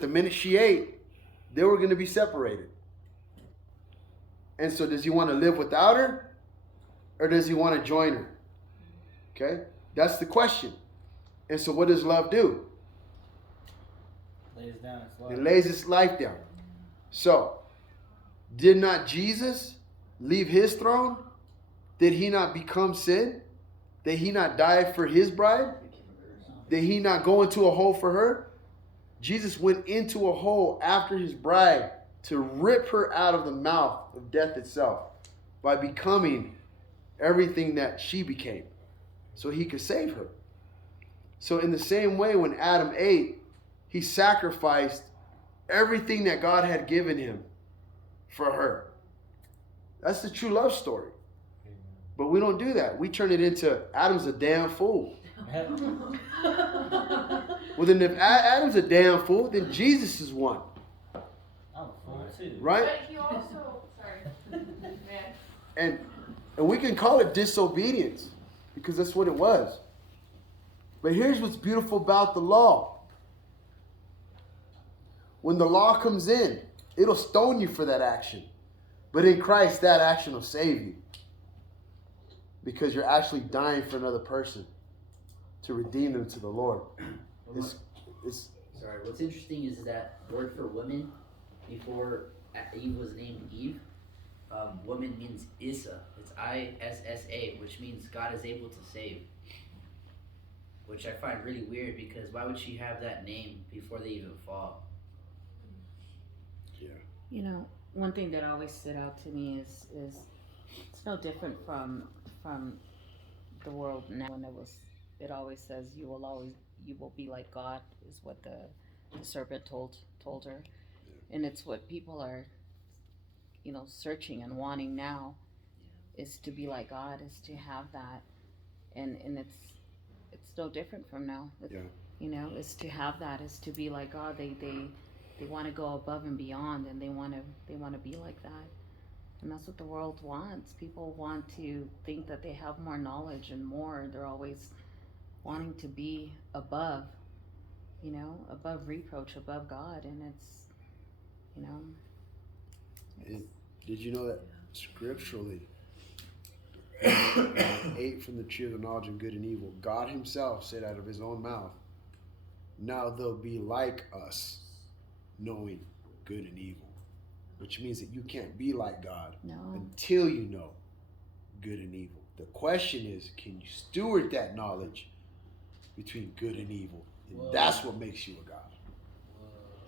The minute she ate, they were going to be separated. And so does he want to live without her, or does he want to join her? Okay? That's the question. And so what does love do? Lays down its life. It lays its life down. So, did not Jesus leave his throne? Did he not become sin? Did he not die for his bride? Did he not go into a hole for her? Jesus went into a hole after his bride to rip her out of the mouth of death itself by becoming everything that she became so he could save her. So in the same way, when Adam ate, he sacrificed everything that God had given him for her. That's the true love story. But we don't do that. We turn it into Adam's a damn fool. Well, then if Adam's a damn fool, then Jesus is one. I'm a fool too. Right? But he also, sorry, man. And we can call it disobedience because that's what it was. But here's what's beautiful about the law. When the law comes in, it'll stone you for that action. But in Christ, that action will save you. Because you're actually dying for another person to redeem them to the Lord. Sorry, what's interesting is that word for woman, before Eve was named Eve, woman means Issa. It's ISSA, which means God is able to save. Which I find really weird because why would she have that name before they even fall? Yeah. You know, one thing that always stood out to me is it's no different from the world now. When it always says you will be like God is what the serpent told her, and it's what people are, searching and wanting now, is to be like God, is to have that, and it's no different from now. Is to have that, is to be like God. They want to go above and beyond, and they want to be like that. And that's what the world wants. People want to think that they have more knowledge and more. They're always wanting to be above, above reproach, above God. And it's. Did you know that scripturally, ate from the tree of the knowledge of good and evil, God himself said out of his own mouth, now they'll be like us, knowing good and evil. Which means that you can't be like God until you know good and evil. The question is, can you steward that knowledge between good and evil? And that's what makes you a God.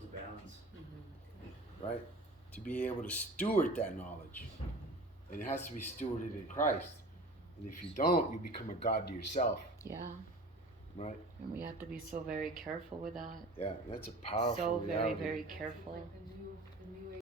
The balance. Right? To be able to steward that knowledge. And it has to be stewarded in Christ. And if you don't, you become a God to yourself. Yeah. Right? And we have to be so very careful with that. Yeah, that's a powerful so reality. very, very careful.